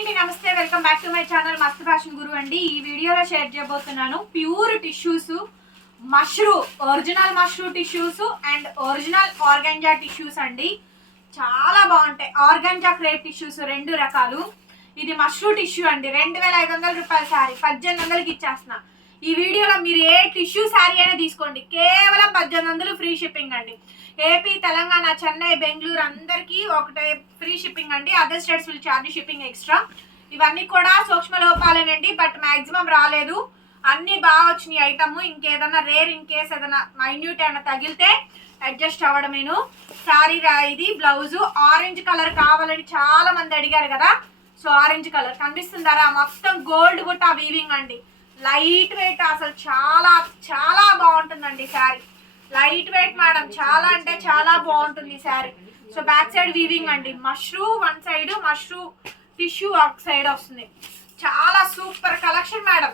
అండి, నమస్తే. Welcome back to my channel మస్త్ ఫ్యాషన్ గురు అండి. ఈ వీడియోలో షేర్ చేయబోతున్నాను pure tissues, mashru original mashru tissues and original organza tissues అండి. చాలా బాగుంటాయి. ఆర్గాంజా క్రేప్ టిష్యూస్ రెండు రకాలు. ఇది మష్రూ టిష్యూ అండి. 2500 రూపాయల శారీ 1800కి ఇచ్చేస్తున్నా. ఈ వీడియోలో మీరు ఏ టిష్యూ శారీ అయినా తీసుకోండి, కేవలం 1800 ఫ్రీ షిప్పింగ్ అండి. ఏపీ, తెలంగాణ, చెన్నై, బెంగళూరు అందరికీ ఒకటే ఫ్రీ షిప్పింగ్ అండి. Other states will charge shipping extra. ఇవన్నీ కూడా సూక్ష్మ లోపాలేనండి, బట్ మ్యాక్సిమం రాలేదు. అన్నీ బాగా వచ్చినాయి ఐటమ్. ఇంకేదన్నా రేర్ ఇన్ కేస్ ఏదైనా మైన్యూట్ ఏమైనా తగిలితే అడ్జస్ట్ అవ్వడమేను. శారీ ఇది బ్లౌజ్ ఆరెంజ్ కలర్ కావాలని చాలా మంది అడిగారు కదా. సో ఆరెంజ్ కలర్ కనిపిస్తుందారా, మొత్తం గోల్డ్ బుట్ట వీవింగ్ అండి. లైట్ వెయిట్, అసలు చాలా చాలా బాగుంటుందండి శారీ. లైట్ వెయిట్ మేడం, చాలా అంటే చాలా బాగుంటుంది sari. So back side weaving అండి. Mashru one side, mashru tissue ఒక సైడ్ వస్తుంది. చాలా super collection madam.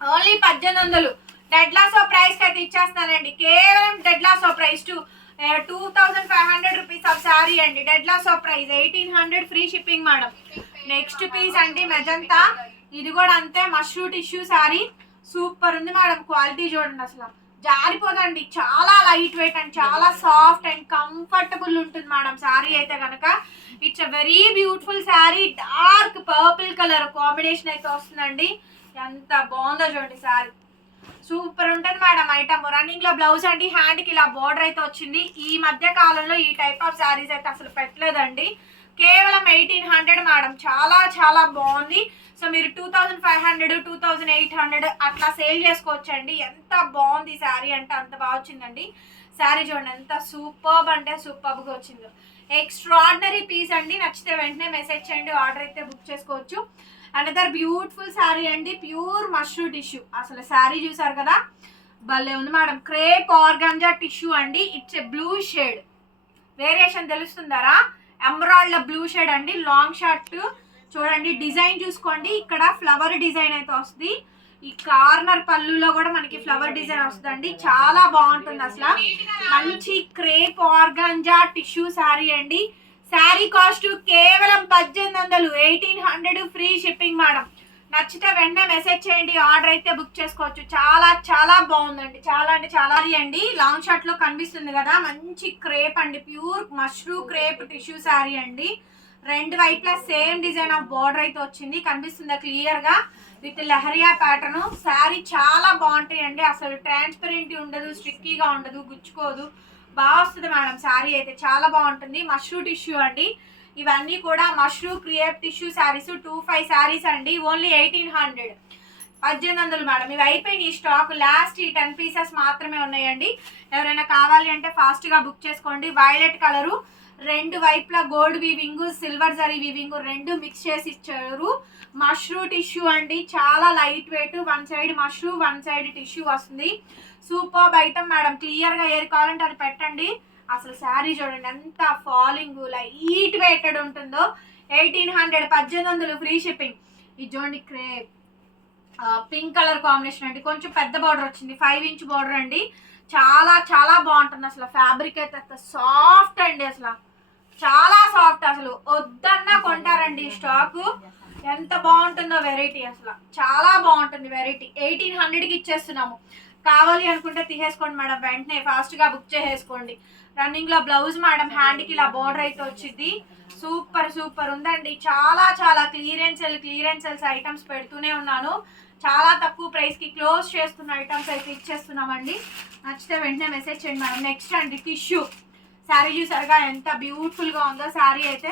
Only 1800. Dead loss of price అయితే ఇచ్చేస్తానండి. కేవలం dead loss of price 2500 rupees of sari అండి. Dead loss of price 1800 free shipping madam. Next piece అండి magenta. ఇది కూడా అంతే, మష్రూ టిష్యూ శారీ. సూపర్ ఉంది మేడం. క్వాలిటీ చూడండి, అసలు జారిపోదండి. చాలా లైట్ వెయిట్ అండ్ చాలా సాఫ్ట్ అండ్ కంఫర్టబుల్ ఉంటుంది మేడం శారీ అయితే కనుక. It's a very beautiful sari. Dark purple colour combination అయితే వస్తుందండి. ఎంత బాగుందో చూడండి శారీ. సూపర్ ఉంటుంది మేడం ఐటమ్. రన్నింగ్ లో బ్లౌజ్ అండి. హ్యాండ్ కి ఇలా బోర్డర్ అయితే వచ్చింది. ఈ మధ్య కాలంలో ఈ టైప్ ఆఫ్ శారీస్ అయితే అసలు పెట్టలేదండి. కేవలం 1800 మేడం. చాలా చాలా బాగుంది. సో మీరు 2500, 2800 అట్లా సేల్ చేసుకోవచ్చండి. ఎంత బాగుంది శారీ అంటే అంత బాగా వచ్చిందండి. శారీ చూడండి ఎంత సూపర్బ్ అంటే సూపర్బ్గా వచ్చిందో. ఎక్స్ట్రాడినరీ పీస్ అండి. నచ్చితే వెంటనే మెసేజ్ చేయండి, ఆర్డర్ అయితే బుక్ చేసుకోవచ్చు. అనదర్ బ్యూటిఫుల్ శారీ అండి. Pure mashru tissue. అసలు శారీ చూసారు కదా, భలే ఉంది మేడం. క్రేప్ ఆర్గాంజా టిష్యూ అండి. It's a blue shade. Variation తెలుస్తుందారా? ఎమరాల్డ్ బ్లూ షేడ్ అండి. లాంగ్ షార్ట్ చూడండి. డిజైన్ చూసుకోండి. ఇక్కడ ఫ్లవర్ డిజైన్ అయితే వస్తుంది. ఈ కార్నర్ పళ్ళులో కూడా మనకి ఫ్లవర్ డిజైన్ వస్తుందండి. చాలా బాగుంటుంది అసలు. మంచి క్రేప్ ఆర్గాంజా టిష్యూ శారీ అండి. శారీ కాస్ట్ కేవలం 1800, 1800 ఫ్రీ షిప్పింగ్ మేడం. నచ్చితే వెంటనే మెసేజ్ చేయండి, ఆర్డర్ అయితే బుక్ చేసుకోవచ్చు. చాలా చాలా బాగుందండి. చాలా అంటే చాలా అండి. లాంగ్ షార్ట్ లో కనిపిస్తుంది కదా, మంచి క్రేప్ అండి. Pure mashru crepe tissue sari అండి. రెండు వైపులా సేమ్ డిజైన్ ఆఫ్ బార్డర్ అయితే వచ్చింది. కనిపిస్తుందా క్లియర్ గా, విత్ లెహరియా ప్యాటర్న్. శారీ చాలా బాగుంటాయి అండి. అసలు ట్రాన్స్పరెంట్ ఉండదు, స్టిక్కీగా ఉండదు, గుచ్చుకోదు. బాగా వస్తుంది మేడం శారీ అయితే. చాలా బాగుంటుంది. మష్రూ టిష్యూ అండి. ఇవన్నీ కూడా మష్రూ క్రియేప్ టిష్యూ శారీస్. 25 శారీస్ అండి. Only 1800, 1800 madam. ఇవి అయిపోయినాయి స్టాక్. లాస్ట్ ఈ 10 పీసెస్ మాత్రమే ఉన్నాయండి. ఎవరైనా కావాలి అంటే ఫాస్ట్ గా బుక్ చేసుకోండి. వైలెట్ కలరు, రెండు వైపులా gold weaving, silver zari weaving రెండు మిక్స్ చేసి ఇచ్చారు. మష్రూ టిష్యూ అండి. చాలా light weight. One side mashru, one side tissue వస్తుంది. Super item madam. క్లియర్ గా ఏది కావాలంటే అది పెట్టండి. అసలు శారీ చూడండి ఎంత ఫాలింగ్ లైట్ వెయిటెడ్ ఉంటుందో. 1800, 1800 ఫ్రీ షిప్పింగ్. ఇది చూడండి క్రేప్ పింక్ కలర్ కాంబినేషన్ అండి. కొంచెం పెద్ద బార్డర్ వచ్చింది, 5 ఇంచ్ బార్డర్ అండి. చాలా చాలా బాగుంటుంది. అసలు ఫ్యాబ్రిక్ అయితే సాఫ్ట్ అండి. అసలు చాలా సాఫ్ట్. అసలు వద్దన్నా కొంటారండి స్టాక్. ఎంత బాగుంటుందో వెరైటీ. అసలు చాలా బాగుంటుంది వెరైటీ. 1800కి ఇచ్చేస్తున్నాము. కావాలి అనుకుంటే తీసేసుకోండి మేడం. వెంటనే ఫాస్ట్ గా బుక్ చేసేసుకోండి. రన్నింగ్ లో బ్లౌజ్ మేడం. హ్యాండ్ కి ఇలా బోర్డర్ అయితే వచ్చింది. సూపర్ సూపర్ ఉందండి. చాలా చాలా క్లియరెన్స్ ఐటమ్స్ పెడుతూనే ఉన్నాను. చాలా తక్కువ ప్రైస్ కి క్లోజ్ చేస్తున్న ఐటమ్స్ అయితే ఇచ్చేస్తున్నామండి. నచ్చితే వెంటనే మెసేజ్ చేయండి మేడం. నెక్స్ట్ అండి టిష్యూ శారీ. చూసారుగా ఎంత బ్యూటిఫుల్ గా ఉందో శారీ అయితే.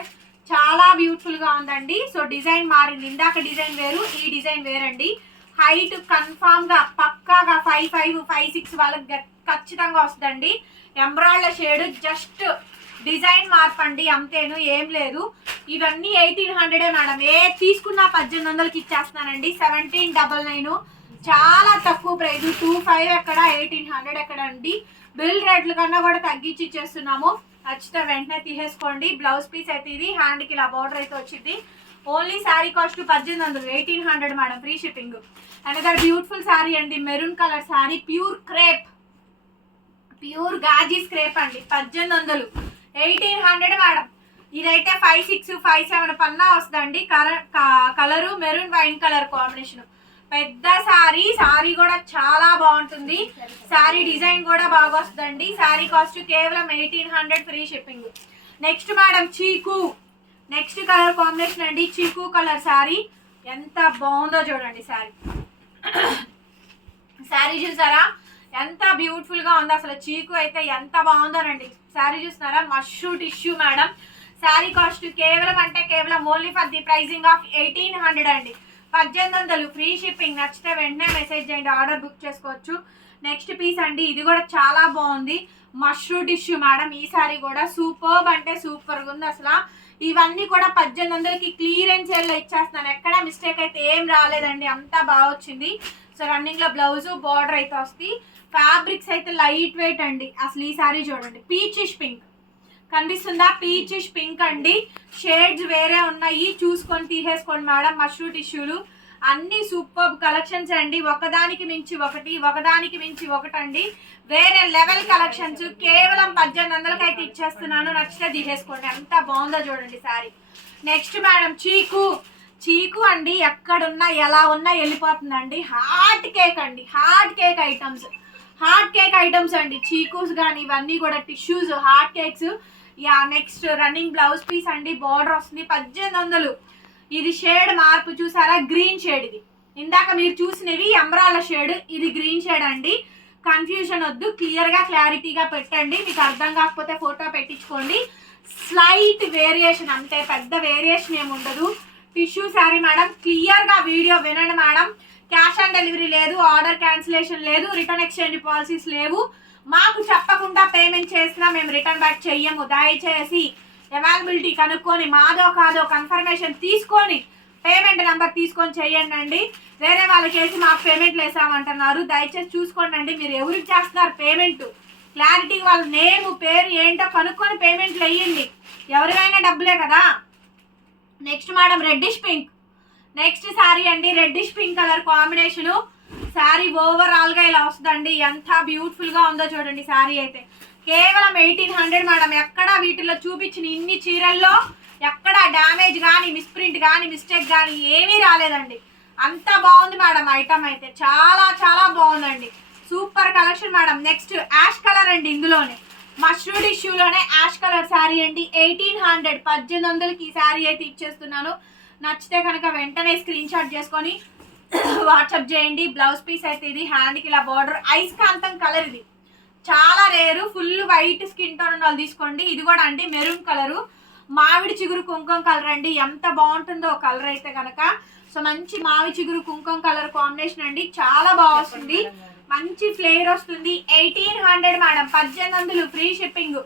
చాలా బ్యూటిఫుల్ గా ఉందండి. సో డిజైన్ మారింది. ఇందాక డిజైన్ వేరు, ఈ డిజైన్ వేరండి. హైట్ కన్ఫామ్ గా పక్కాగా 5'5", 5'6" వాళ్ళకి ఖచ్చితంగా వస్తుందండి. ఎంబ్రాయిడరీ షేడ్, జస్ట్ డిజైన్ మార్పండి అంతేను, ఏం లేదు. ఇవన్నీ 1800 మేడం. ఏ తీసుకున్నా 1800కి ఇచ్చేస్తున్నానండి. 1799. చాలా తక్కువ ప్రైస్. 25 ఎక్కడ, 1800 ఎక్కడ అండి. బిల్ రేట్ల కన్నా కూడా తగ్గించి ఇచ్చేస్తున్నాము. నచ్చితే వెంటనే తీసేసుకోండి. బ్లౌజ్ పీస్ అయితే ఇది. హ్యాండ్ కి ఇలా బార్డర్ అయితే వచ్చింది. Only sari cost 1800, 1800 madam. Free shipping. Another beautiful sari అండి. Maroon colour sari. Pure crepe, pure గాజీ స్క్రేప్ అండి. 1800, 1800 మేడం. ఇదైతే 5-6, 5-7 పన్నా వస్తుందండి. Colour maroon wine colour combination. పెద్ద శారీ కూడా చాలా బాగుంటుంది. శారీ డిజైన్ కూడా బాగా వస్తుందండి. శారీ కాస్ట్ కేవలం 1800 ఫ్రీ షిప్పింగ్. నెక్స్ట్ మేడం చీకు, నెక్స్ట్ కలర్ కాంబినేషన్ అండి. చీకు కలర్ శారీ ఎంత బాగుందో చూడండి. శారీ చూసారా ఎంత బ్యూటిఫుల్ గా ఉందో. అసలు చీకు అయితే ఎంత బాగుందోనండి. శారీ చూస్తున్నారా mashru tissue madam. Sari cost కేవలం only for the pricing of 1800 అండి. 1800 ఫ్రీ షిప్పింగ్. నచ్చితే వెంటనే మెసేజ్ చేయండి, ఆర్డర్ బుక్ చేసుకోవచ్చు. నెక్స్ట్ పీస్ అండి, ఇది కూడా చాలా బాగుంది. Mashru tissue madam. ఈ శారీ కూడా సూపర్బ్ అంటే సూపర్గా ఉంది. అసలు ఇవన్నీ కూడా 1800కి క్లియరెన్స్ సేల్లో ఇచ్చేస్తున్నాను. ఎక్కడ మిస్టేక్ అయితే ఏం రాలేదండి, అంతా బాగా వచ్చింది. సో రన్నింగ్ లో బ్లౌజ్ బార్డర్ అయితే వస్తుంది. ఫ్యాబ్రిక్స్ అయితే లైట్ వెయిట్ అండి. అసలు ఈ శారీ చూడండి పీచిష్ పింక్ కనిపిస్తుందా, పీచిష్ పింక్ అండి. షేడ్స్ వేరే ఉన్నాయి, చూసుకొని తీసేసుకోండి మేడం. మష్రూ టిష్యూలు అన్ని సూపర్ కలెక్షన్స్ అండి. ఒకదానికి మించి ఒకటి అండి. వేరే లెవెల్ కలెక్షన్స్. కేవలం 1800కి అయితే ఇచ్చేస్తున్నాను. నచ్చితే తీసేసుకోండి. ఎంత బాగుందో చూడండి శారీ. నెక్స్ట్ మేడం చీకు అండి. ఎక్కడున్నా ఎలా ఉన్నా వెళ్ళిపోతుందండి. హాట్ కేక్ అండి, హాట్ కేక్ ఐటమ్స్ అండి. చీకూస్ కానీ ఇవన్నీ కూడా tissues, hot cakes. Next running blouse piece అండి. బార్డర్ వస్తుంది. 1800. ఇది షేడ్ మార్పు చూసారా, గ్రీన్ షేడ్. ఇది ఇందాక మీరు చూసినవి ఎమరాల్డ్ షేడ్, ఇది గ్రీన్ షేడ్ అండి. కన్ఫ్యూజన్ వద్దు, క్లారిటీగా పెట్టండి. మీకు అర్థం కాకపోతే ఫోటో పెట్టించుకోండి. స్లైట్ వేరియేషన్ అంతే, పెద్ద వేరియేషన్ ఏమి ఉండదు. Tissue sari madam. క్లియర్గా వీడియో వినండి మేడం. క్యాష్ ఆన్ డెలివరీ లేదు, ఆర్డర్ క్యాన్సిలేషన్ లేదు, రిటర్న్ ఎక్స్చేంజ్ పాలసీస్ లేవు. మాకు చెప్పకుండా పేమెంట్ చేసినా మేము రిటర్న్ బ్యాక్ చెయ్యము. దయచేసి అవైలబిలిటీ కనుక్కొని మాదో కాదో కన్ఫర్మేషన్ తీసుకొని పేమెంట్ నెంబర్ తీసుకొని చెయ్యండి అండి. వేరే వాళ్ళకి వేసి మాకు పేమెంట్లు వేసామంటున్నారు. దయచేసి చూసుకోండి అండి, మీరు ఎవరికి చేస్తున్నారు పేమెంట్. క్లారిటీ వాళ్ళ నేమ్ పేరు ఏంటో కనుక్కొని పేమెంట్లు వేయండి. ఎవరికైనా డబ్బులే కదా. Next madam reddish pink. Next sari అండి, reddish pink colour combination. Sari overall గా ఇలా వస్తుందండి. ఎంత బ్యూటిఫుల్ గా ఉందో చూడండి. శారీ అయితే కేవలం 1800 మేడం. ఎక్కడ వీటిలో చూపించిన ఇన్ని చీరల్లో ఎక్కడ డ్యామేజ్ కానీ, మిస్ప్రింట్ కానీ, మిస్టేక్ కానీ ఏమీ రాలేదండి. అంత బాగుంది మేడం. ఐటమ్ అయితే చాలా చాలా బాగుందండి. Super collection madam. Next ash colour అండి. ఇందులోనే మష్రూ టిష్యూలోనే యాష్ కలర్ శారీ అండి. 1800, 1800కి ఈ శారీ అయితే ఇచ్చేస్తున్నాను. నచ్చితే కనుక వెంటనే స్క్రీన్ షాట్ చేసుకొని వాట్సాప్ చేయండి. బ్లౌజ్ పీస్ అయితే ఇది హ్యాండ్కి ఇలా బార్డర్ ఐస్కాంతం కలర్. ఇది చాలా రేరు. ఫుల్ వైట్ స్కిన్ టోన్ వాళ్ళు తీసుకోండి. ఇది కూడా అండి మెరూన్ కలరు, మామిడి చిగురు కుంకుమ కలర్ అండి. ఎంత బాగుంటుందో కలర్ అయితే కనుక. సో మంచి మామిడి చిగురు కుంకుమ కలర్ కాంబినేషన్ అండి. చాలా బాగా వస్తుంది, మంచి ఫ్లేవర్ వస్తుంది. 1800 మేడం. 1800 free shipping.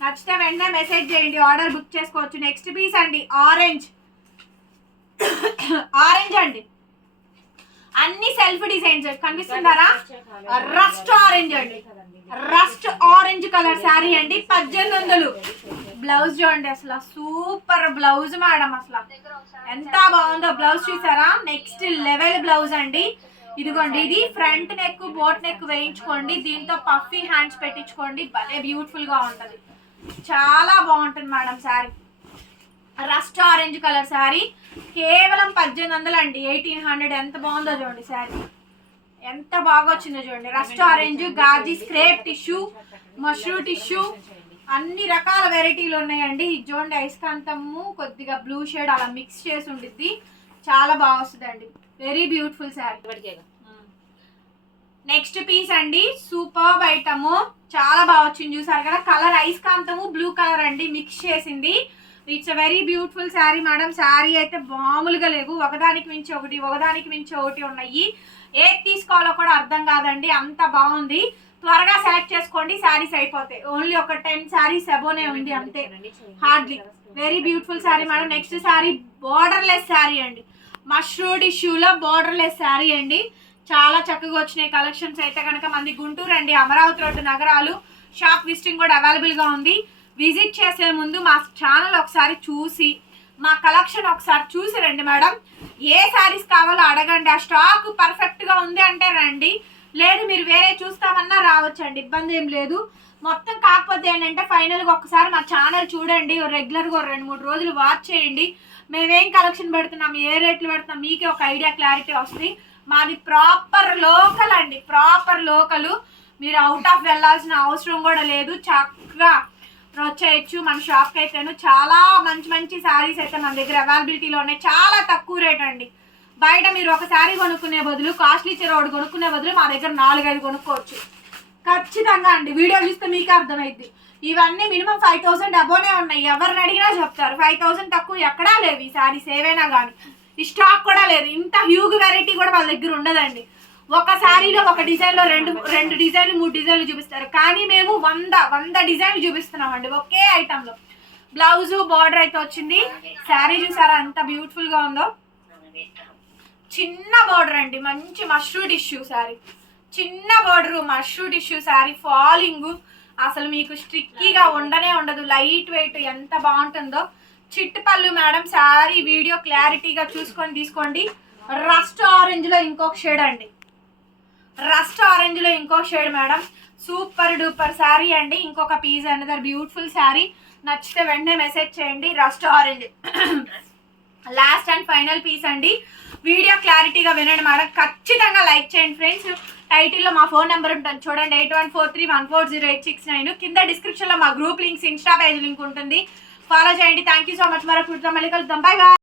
నచ్చితే వెంటనే మెసేజ్ చేయండి, ఆర్డర్ బుక్ చేసుకోవచ్చు. నెక్స్ట్ పీస్ అండి ఆరెంజ్ అండి. అన్ని సెల్ఫ్ డిజైన్స్ కనిపిస్తున్నారా. రస్ట్ ఆరెంజ్ అండి, రస్ట్ ఆరెంజ్ కలర్ శారీ అండి. 1800. బ్లౌజ్ చూడండి, అసలు సూపర్ బ్లౌజ్ మేడం. అసలు ఎంత బాగుందో బ్లౌజ్ చూసారా. నెక్స్ట్ లెవెల్ బ్లౌజ్ అండి. ఇదిగోండి, ఇది ఫ్రంట్ నెక్ బోట్ నెక్ వేయించుకోండి. దీంతో పఫీ హ్యాండ్స్ పెట్టించుకోండి. భలే బ్యూటిఫుల్ గా ఉంటది. చాలా బాగుంటుంది madam sari. Rust orange colour sari కేవలం 1800 అండి. 1800. ఎంత బాగుందో చూడండి శారీ, ఎంత బాగా వచ్చిందో చూడండి. రస్ట్ ఆరెంజ్, గాజీ, స్క్రేప్ టిష్యూ, మష్రూ టిష్యూ, అన్ని రకాల వెరైటీలు ఉన్నాయండి. ఇది చూడండి ఐస్కాంతము కొద్దిగా బ్లూ షేడ్ అలా మిక్స్ చేసి ఉండిద్ది. చాలా బాగా వస్తుందండి. Very beautiful sari. Next piece అండి, సూపర్ ఐటమ్. చాలా బాగా వచ్చింది చూసారు కదా. కలర్ ఐస్కాంతము బ్లూ కలర్ అండి మిక్స్ చేసింది. It's very beautiful sari madam. Sari అయితే మామూలుగా లేవు, ఒకదానికి మించి ఒకటి ఉన్నాయి. ఏది తీసుకోవాలో కూడా అర్థం కాదండి, అంత బాగుంది. త్వరగా సెలెక్ట్ చేసుకోండి, శారీస్ అయిపోతాయి. ఓన్లీ ఒక 10 శారీస్ అబోనే ఉంది అంతే, hardly. Very beautiful sari madam. Next sari borderless sari అండి. మష్రూ టిష్యూలో బోర్డర్లెస్ శారీ అండి. చాలా చక్కగా వచ్చినాయి కలెక్షన్స్ అయితే కనుక. మంది గుంటూరు అండి, అమరావతి రోడ్డు నగరాలు. షాప్ విజిటింగ్ కూడా అవైలబుల్గా ఉంది. విజిట్ చేసే ముందు మా ఛానల్ ఒకసారి చూసి, మా కలెక్షన్ ఒకసారి చూసి రండి మేడం. ఏ శారీస్ కావాలో అడగండి. ఆ స్టాక్ పర్ఫెక్ట్గా ఉంది అంటే రండి, లేదు మీరు వేరే చూస్తామన్నా రావచ్చండి, ఇబ్బంది ఏం లేదు. మొత్తం కాకపోతే ఏంటంటే ఫైనల్గా ఒకసారి మా ఛానల్ చూడండి, రెగ్యులర్గా 2-3 రోజులు వాచ్ చేయండి. మేమేం కలెక్షన్ పెడుతున్నాం, ఏ రేట్లు పెడుతున్నాం, మీకే ఒక ఐడియా క్లారిటీ వస్తుంది. మాది ప్రాపర్ లోకల్ అండి, ప్రాపర్ లోకలు. మీరు అవుట్ ఆఫ్ వెళ్ళాల్సిన అవసరం కూడా లేదు, చక్కగా వచ్చేయచ్చు మన షాప్కి అయితేను. చాలా మంచి మంచి శారీస్ అయితే మన దగ్గర అవైలబిలిటీలో ఉన్నాయి, చాలా తక్కువ రేట్ అండి. బయట మీరు ఒక శారీ కొనుక్కునే బదులు, కాస్ట్లీ చీర ఒకటి కొనుక్కునే బదులు మా దగ్గర 4-5 కొనుక్కోవచ్చు ఖచ్చితంగా అండి. వీడియో చూస్తే మీకే అర్థమైద్ది. ఇవన్నీ మినిమం 5000 అబోనే ఉన్నాయి, ఎవరిని అడిగినా చెప్తారు. 5000 తక్కువ ఎక్కడా లేవు ఈ శారీస్ ఏవైనా కానీ. ఈ స్టాక్ కూడా లేదు, ఇంత హ్యూజ్ వెరైటీ కూడా వాళ్ళ దగ్గర ఉండదండి. ఒక శారీలో ఒక డిజైన్లో రెండు డిజైన్లు 3 డిజైన్లు చూపిస్తారు, కానీ మేము 100 డిజైన్లు చూపిస్తున్నామండి ఒకే ఐటెంలో. బ్లౌజు బార్డర్ అయితే వచ్చింది. శారీ చూసారా ఎంత బ్యూటిఫుల్గా ఉందో, చిన్న బార్డర్ అండి, మంచి మష్రూ టిష్యూ శారీ, చిన్న border mashru tissue sari, falling అసలు మీకు స్ట్రిక్కీగా ఉండదు, లైట్ వెయిట్ ఎంత బాగుంటుందో. చిట్టు పళ్ళు మేడం, శారీ వీడియో క్లారిటీగా చూసుకొని తీసుకోండి. రస్ట్ ఆరెంజ్లో ఇంకొక షేడ్ అండి, రస్ట్ ఆరెంజ్లో ఇంకొక shade madam, super duper sari అండి. ఇంకొక పీస్ అనదర్ బ్యూటిఫుల్ శారీ, నచ్చితే వెంటనే మెసేజ్ చేయండి. Rust orange last and final piece అండి. వీడియో క్లారిటీగా వినండి మేడం, ఖచ్చితంగా లైక్ చేయండి ఫ్రెండ్స్. టైటిల్లో మా ఫోన్ నెంబర్ ఉంటుంది చూడండి, 8143140869. కింద డిస్క్రిప్షన్లో మా group links, Insta page link ఉంటుంది, ఫాలో చేయండి. Thank you so much. మరొక మళ్ళీ కలుద్దాం, బై బాయ్.